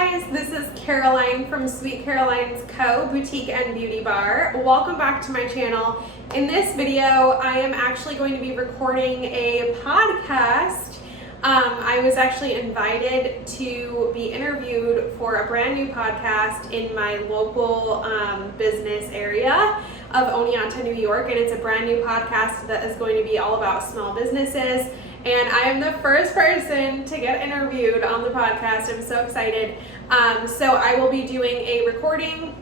guys, this is Caroline from Sweet Caroline's Co. Boutique and Beauty Bar. Welcome back to my channel. In this video, I am actually going to be recording a podcast. I was actually invited to be interviewed for a brand new podcast in my local business area of Whyonta, New York, and it's a brand new podcast that is going to be all about small businesses. And I am the first person to get interviewed on the podcast. I'm so excited. So I will be doing a recording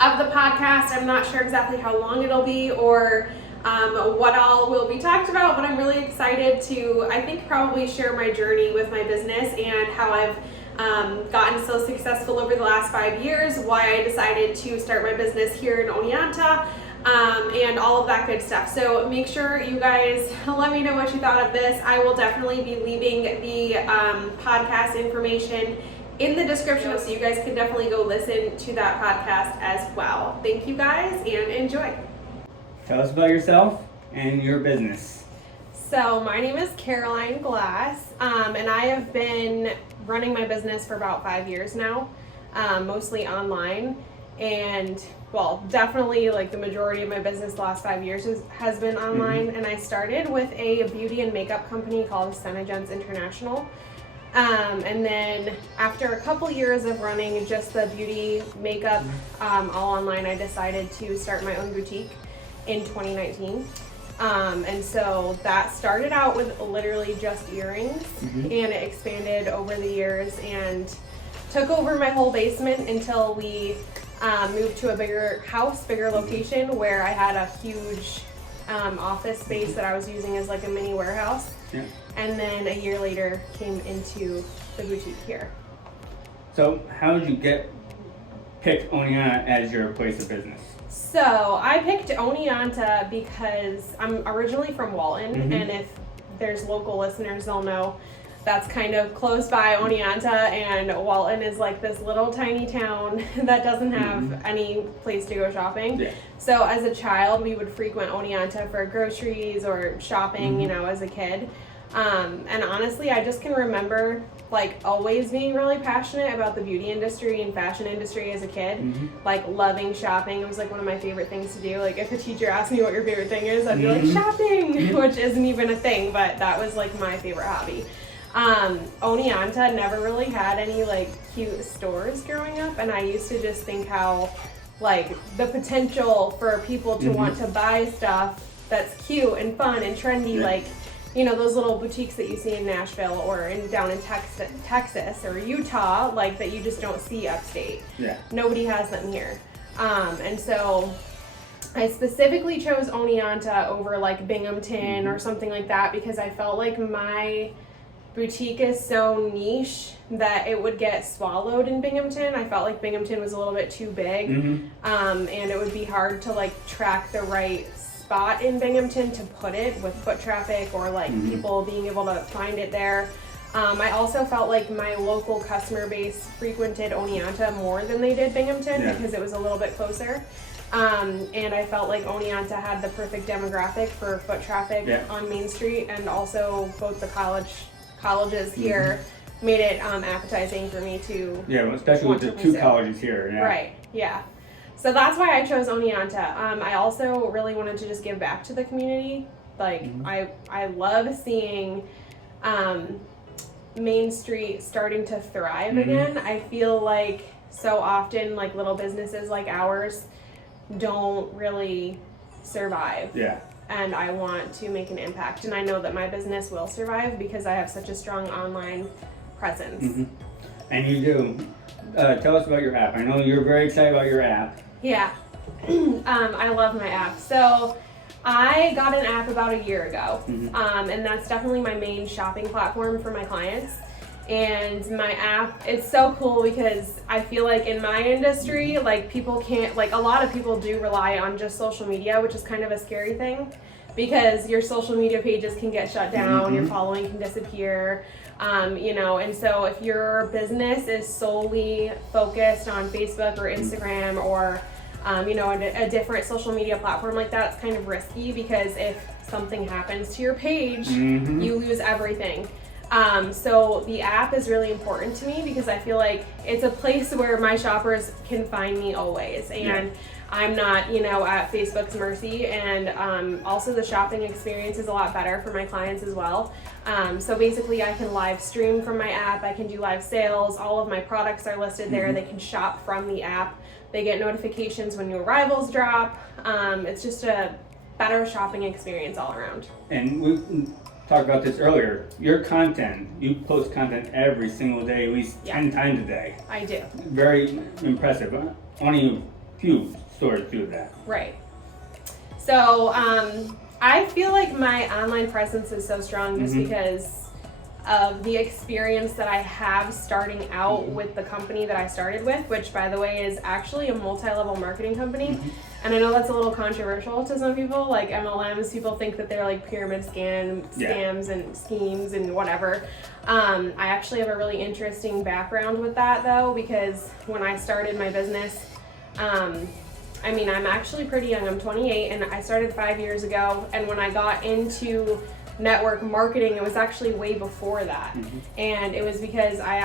of the podcast. I'm not sure exactly how long it'll be or what all will be talked about, but I'm really excited to, I think, probably share my journey with my business and how I've gotten so successful over the last 5 years, why I decided to start my business here in Whyonta, and all of that good stuff. So make sure you guys let me know what you thought of this. I will definitely be leaving the podcast information in the description, so you guys can definitely go listen to that podcast as well. Thank you guys and enjoy. Tell us about yourself and your business. So my name is Caroline Glass, and I have been running my business for about 5 years now, mostly online. And well, definitely like the majority of my business the last 5 years has been online. And I started with a beauty and makeup company called Senegence International. And then after a couple years of running just the beauty makeup all online, I decided to start my own boutique in 2019. And so that started out with literally just earrings, and it expanded over the years and took over my whole basement until we moved to a bigger house, bigger location, where I had a huge office space that I was using as like a mini warehouse. Yeah. And then a year later came into the boutique here. So how did you pick Whyonta as your place of business? So I picked Whyonta because I'm originally from Walton, and if there's local listeners, they'll know that's kind of close by Whyonta, and Walton is like this little tiny town that doesn't have any place to go shopping. Yeah. So as a child, we would frequent Whyonta for groceries or shopping, you know, as a kid. And honestly, I just can remember like always being really passionate about the beauty industry and fashion industry as a kid, like loving shopping. It was like one of my favorite things to do. Like if a teacher asked me what your favorite thing is, I'd be like shopping, which isn't even a thing, but that was like my favorite hobby. Whyonta never really had any like cute stores growing up, and I used to just think how like the potential for people to want to buy stuff that's cute and fun and trendy, like, you know, those little boutiques that you see in Nashville or down in Texas or Utah, like that you just don't see upstate. Yeah. Nobody has them here. And so I specifically chose Whyonta over like Binghamton or something like that because I felt like my boutique is so niche that it would get swallowed in Binghamton. I felt like Binghamton was a little bit too big, and it would be hard to like track the right spot in Binghamton to put it with foot traffic or like people being able to find it there. I also felt like my local customer base frequented Whyonta more than they did Binghamton because it was a little bit closer. And I felt like Whyonta had the perfect demographic for foot traffic on Main Street, and also both the colleges here made it appetizing for me to well, especially with the two colleges here. Right, so that's why I chose Whyonta. I also really wanted to just give back to the community. Like I love seeing Main Street starting to thrive again. I feel like so often like little businesses like ours don't really survive. And I want to make an impact, and I know that my business will survive because I have such a strong online presence. And you do. Tell us about your app. I know you're very excited about your app. Yeah. I love my app. So I got an app about a year ago, and that's definitely my main shopping platform for my clients. And my app, it's so cool because I feel like in my industry, like people can't, like a lot of people do rely on just social media, which is kind of a scary thing because your social media pages can get shut down, your following can disappear, you know, and so if your business is solely focused on Facebook or Instagram or, you know, a different social media platform like that, it's kind of risky because if something happens to your page, you lose everything. So the app is really important to me because I feel like it's a place where my shoppers can find me always, and I'm not, at Facebook's mercy, and also the shopping experience is a lot better for my clients as well. So basically I can live stream from my app, I can do live sales, all of my products are listed there, they can shop from the app, they get notifications when new arrivals drop. It's just a better shopping experience all around. And we talked about this earlier. Your content, you post content every single day, at least 10 times a day. I do. Very impressive. Only a few stores do that. Right. So I feel like my online presence is so strong just because of the experience that I have starting out with the company that I started with, which by the way is actually a multi-level marketing company. And I know that's a little controversial to some people, like MLMs, people think that they're like pyramid scams and schemes and whatever. I actually have a really interesting background with that though, because when I started my business, I'm actually pretty young, I'm 28, and I started 5 years ago, and when I got into network marketing, it was actually way before that. And it was because I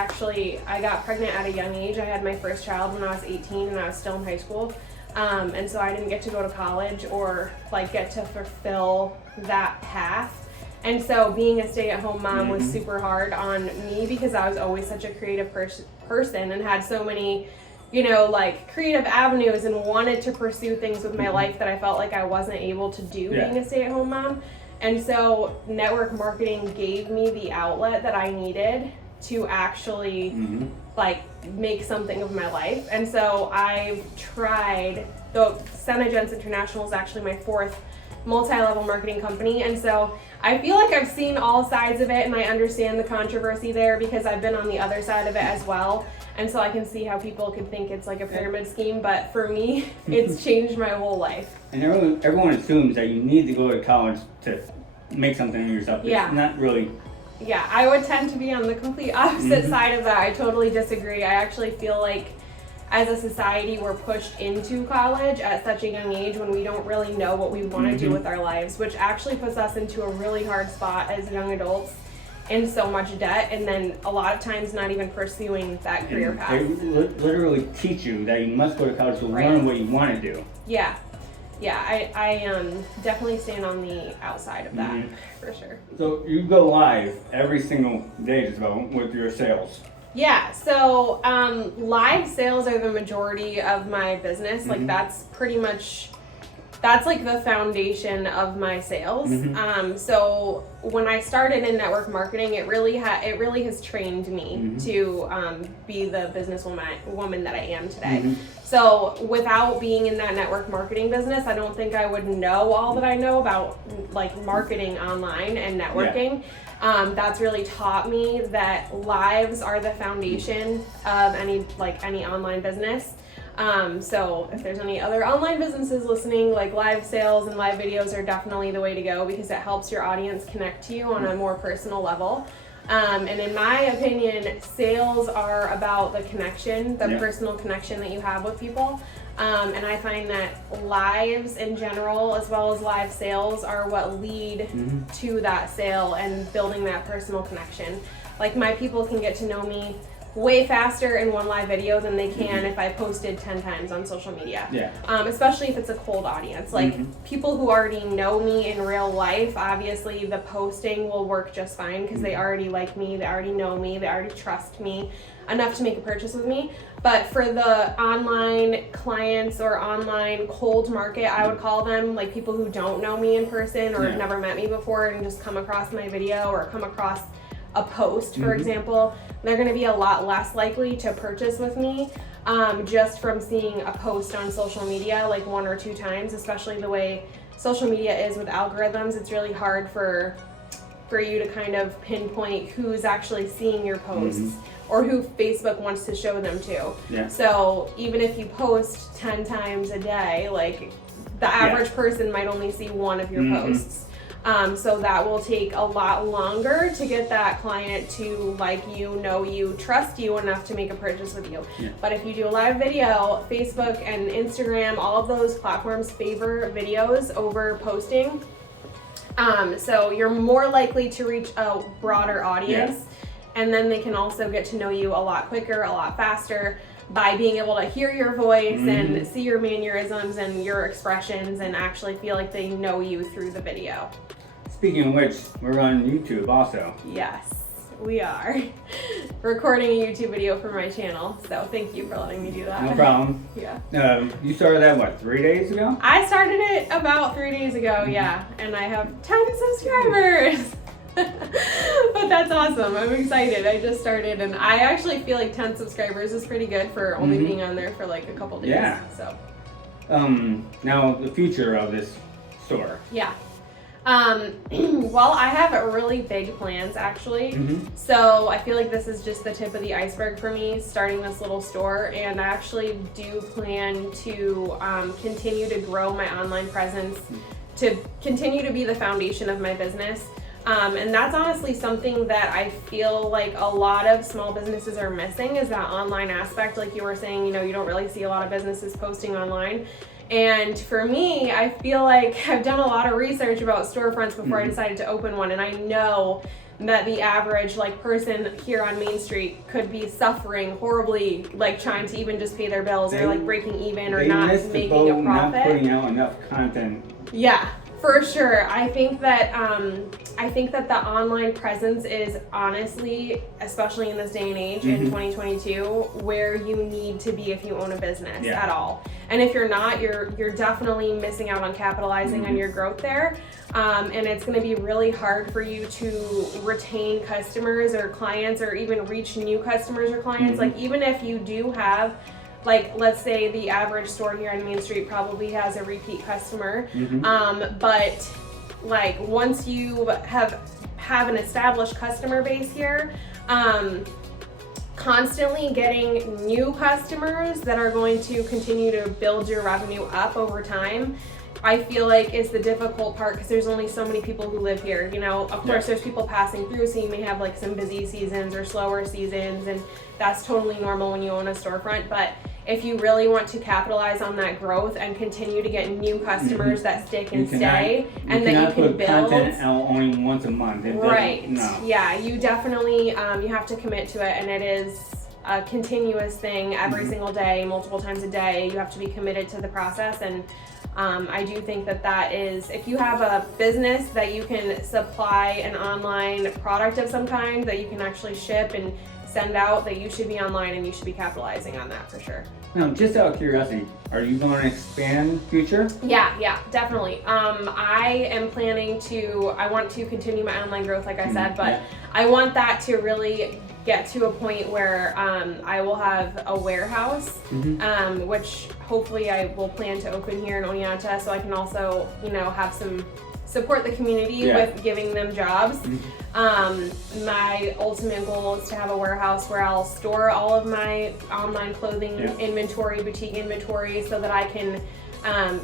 got pregnant at a young age. I had my first child when I was 18 and I was still in high school. And so I didn't get to go to college or get to fulfill that path. And so being a stay-at-home mom was super hard on me because I was always such a creative person and had so many creative avenues and wanted to pursue things with my life that I felt like I wasn't able to do being a stay-at-home mom. And so network marketing gave me the outlet that I needed to actually make something of my life. And so I've tried, though Senagence International is actually my 4th multi-level marketing company, and so I feel like I've seen all sides of it and I understand the controversy there because I've been on the other side of it as well. And so I can see how people could think it's like a pyramid scheme, but for me, it's changed my whole life. And everyone assumes that you need to go to college to make something of yourself. It's not really. Yeah, I would tend to be on the complete opposite side of that. I totally disagree. I actually feel like as a society, we're pushed into college at such a young age when we don't really know what we want to do with our lives, which actually puts us into a really hard spot as young adults in so much debt, and then a lot of times not even pursuing that career path. They literally teach you that you must go to college to learn what you want to do. Yeah, I definitely stand on the outside of that for sure. So you go live every single day just about with your sales. Yeah, so live sales are the majority of my business. Like that's pretty much, that's like the foundation of my sales. So when I started in network marketing, it really has trained me to be the businesswoman that I am today. So without being in that network marketing business, I don't think I would know all that I know about like marketing online and networking. That's really taught me that lives are the foundation of any online business. So if there's any other online businesses listening, like live sales and live videos are definitely the way to go because it helps your audience connect to you on a more personal level. And in my opinion, sales are about the connection, the personal connection that you have with people. And I find that lives in general, as well as live sales, are what lead to that sale and building that personal connection. Like my people can get to know me way faster in one live video than they can if I posted 10 times on social media. Especially if it's a cold audience. Like people who already know me in real life, obviously the posting will work just fine because they already like me, they already know me, they already trust me enough to make a purchase with me. But for the online clients or online cold market, I would call them, like people who don't know me in person or have never met me before and just come across my video or come across a post, for example, they're going to be a lot less likely to purchase with me just from seeing a post on social media like 1 or 2 times, especially the way social media is with algorithms. It's really hard for you to kind of pinpoint who's actually seeing your posts or who Facebook wants to show them to. So even if you post 10 times a day, like the average person might only see 1 of your posts. So that will take a lot longer to get that client to like you, know you, trust you enough to make a purchase with you. But if you do a live video, Facebook and Instagram, all of those platforms favor videos over posting. So you're more likely to reach a broader audience, and then they can also get to know you a lot quicker, a lot faster by being able to hear your voice and see your mannerisms and your expressions and actually feel like they know you through the video. Speaking of which, we're on YouTube also. Yes, we are recording a YouTube video for my channel, so thank you for letting me do that. No problem. Yeah. You started that, what, 3 days ago? I started it about 3 days ago, yeah, and I have 10 subscribers. But that's awesome. I'm excited. I just started, and I actually feel like 10 subscribers is pretty good for only being on there for like a couple days. Yeah. So. Now the future of this store. Yeah. Well, I have really big plans actually. So I feel like this is just the tip of the iceberg for me, starting this little store, and I actually do plan to continue to grow my online presence, to continue to be the foundation of my business. And that's honestly something that I feel like a lot of small businesses are missing, is that online aspect. Like you were saying, you know, you don't really see a lot of businesses posting online. And for me, I feel like I've done a lot of research about storefronts before I decided to open one, and I know that the average person here on Main Street could be suffering horribly, like trying to even just pay their bills or like breaking even or not making a profit. Not putting out enough content. Yeah. For sure. I think that the online presence is honestly, especially in this day and age in 2022, where you need to be if you own a business at all. And if you're not, you're definitely missing out on capitalizing on your growth there. And it's going to be really hard for you to retain customers or clients, or even reach new customers or clients. Like even if you do have, like, let's say the average store here on Main Street probably has a repeat customer, but like once you have an established customer base here, constantly getting new customers that are going to continue to build your revenue up over time, I feel like is the difficult part, because there's only so many people who live here. You know, of course there's people passing through, so you may have like some busy seasons or slower seasons, and that's totally normal when you own a storefront. But if you really want to capitalize on that growth and continue to get new customers that stick and stay, and that you can build content out only once a month. Right. No. Yeah, you definitely you have to commit to it, and it is a continuous thing every single day, multiple times a day. You have to be committed to the process, and I do think that is, if you have a business that you can supply an online product of some kind that you can actually ship and send out, that you should be online and you should be capitalizing on that for sure. Now, just out of curiosity, are you going to expand future? Yeah, definitely. I am planning to, I want to continue my online growth, like I said, but I want that to really get to a point where I will have a warehouse, which hopefully I will plan to open here in Whyonta, so I can also, you know, have some support the community with giving them jobs. My ultimate goal is to have a warehouse where I'll store all of my online clothing inventory, boutique inventory, so that I can,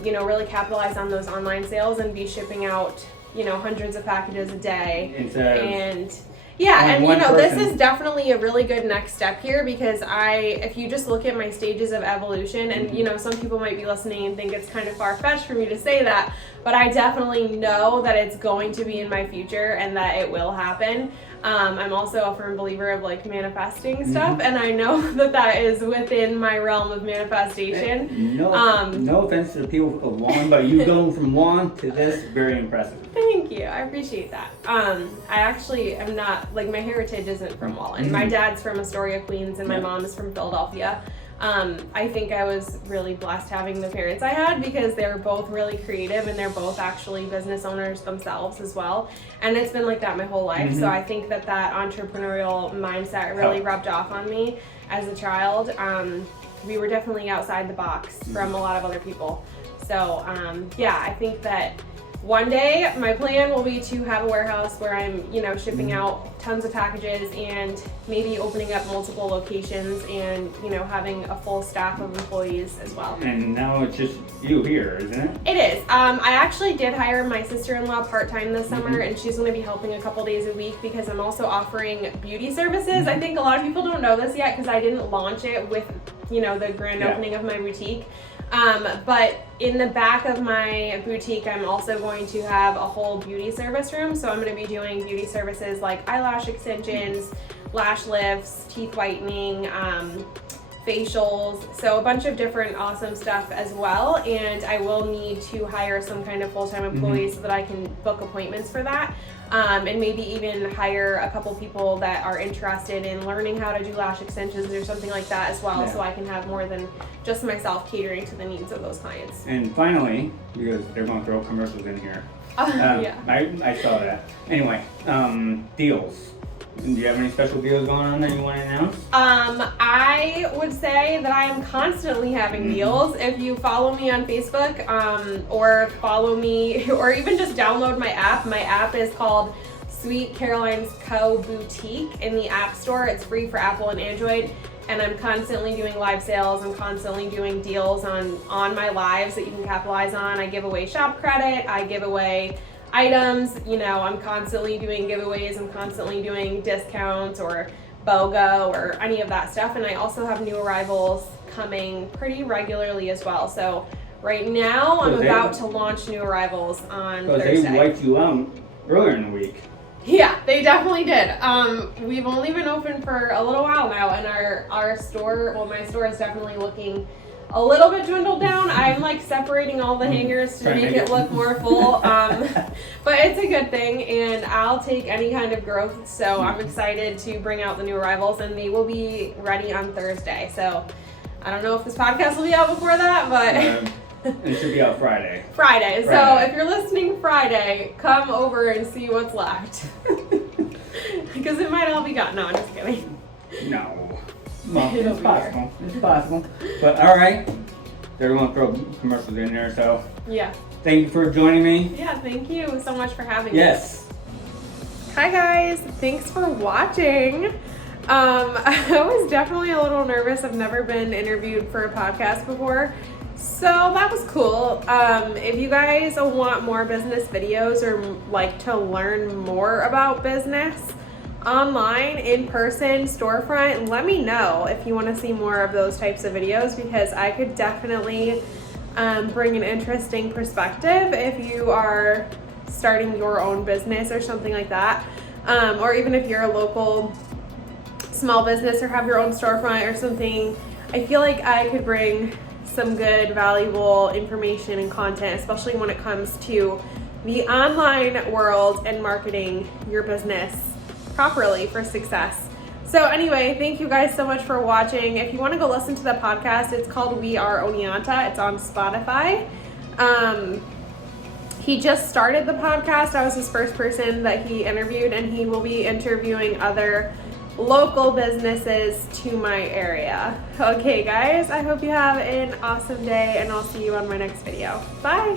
you know, really capitalize on those online sales and be shipping out, you know, hundreds of packages a day. And you know, this is definitely a really good next step here, because if you just look at my stages of evolution, and you know, some people might be listening and think it's kind of far-fetched for me to say that, but I definitely know that it's going to be in my future and that it will happen. I'm also a firm believer of like manifesting stuff, and I know that is within my realm of manifestation. No offense to the people of Wallin, but you go from Wallin to this, very impressive. Thank you, I appreciate that. I actually am not, like, my heritage isn't from Wallin. My dad's from Astoria, Queens, and my mom is from Philadelphia. I think I was really blessed having the parents I had, because they're both really creative and they're both actually business owners themselves as well. And it's been like that my whole life. So I think that entrepreneurial mindset really rubbed off on me as a child. We were definitely outside the box from a lot of other people. So yeah, I think that one day my plan will be to have a warehouse where I'm, you know, shipping out tons of packages, and maybe opening up multiple locations, and, you know, having a full staff of employees as well. And now it's just you here, isn't it? It is. I actually did hire my sister-in-law part-time this summer, and she's going to be helping a couple days a week, because I'm also offering beauty services. I think a lot of people don't know this yet, because I didn't launch it with, you know, the grand opening of my boutique. But in the back of my boutique, I'm also going to have a whole beauty service room. So I'm going to be doing beauty services like eyelash extensions, lash lifts, teeth whitening, facials, so a bunch of different awesome stuff as well. And I will need to hire some kind of full-time employee so that I can book appointments for that. And maybe even hire a couple people that are interested in learning how to do lash extensions or something like that as well, so I can have more than just myself catering to the needs of those clients. And finally, because they're going to throw commercials in here. Yeah. I saw that. Anyway, deals. Do you have any special deals going on that you want to announce? I would say that I am constantly having deals. If you follow me on Facebook, or follow me, or even just download my app is called Sweet Caroline's Co. Boutique in the App Store. It's free for Apple and Android. And I'm constantly doing live sales. I'm constantly doing deals on my lives that you can capitalize on. I give away shop credit. I give away items. You know, I'm constantly doing giveaways. I'm constantly doing discounts or BOGO or any of that stuff. And I also have new arrivals coming pretty regularly as well. So right now I'm about to launch new arrivals on Thursday. They wiped you out earlier in the week. Yeah, they definitely did. We've only been open for a little while now, and our store, well, my store is definitely looking a little bit dwindled down. I'm like separating all the hangers to make it look more full. But it's a good thing, and I'll take any kind of growth. So I'm excited to bring out the new arrivals, and they will be ready on Thursday. So I don't know if this podcast will be out before that, but it should be out Friday. Friday. So if you're listening Friday, come over and see what's left. Because it might all be gone. No, I'm just kidding. No. Well, it's possible. It's possible. But all right. They're going to throw commercials in there, so. Yeah. Thank you for joining me. Yeah, thank you so much for having me. Yes. Hi guys, thanks for watching. I was definitely a little nervous. I've never been interviewed for a podcast before. So that was cool. If you guys want more business videos or like to learn more about business online, in person, storefront, let me know if you want to see more of those types of videos, because I could definitely bring an interesting perspective if you are starting your own business or something like that. Or even if you're a local small business or have your own storefront or something, I feel like I could bring some good, valuable information and content, especially when it comes to the online world and marketing your business properly for success. So anyway, thank you guys so much for watching. If you want to go listen to the podcast, it's called We Are Oneonta. It's on Spotify. He just started the podcast. I was his first person that he interviewed, and he will be interviewing other local businesses to my area. Okay guys, I hope you have an awesome day, and I'll see you on my next video. Bye.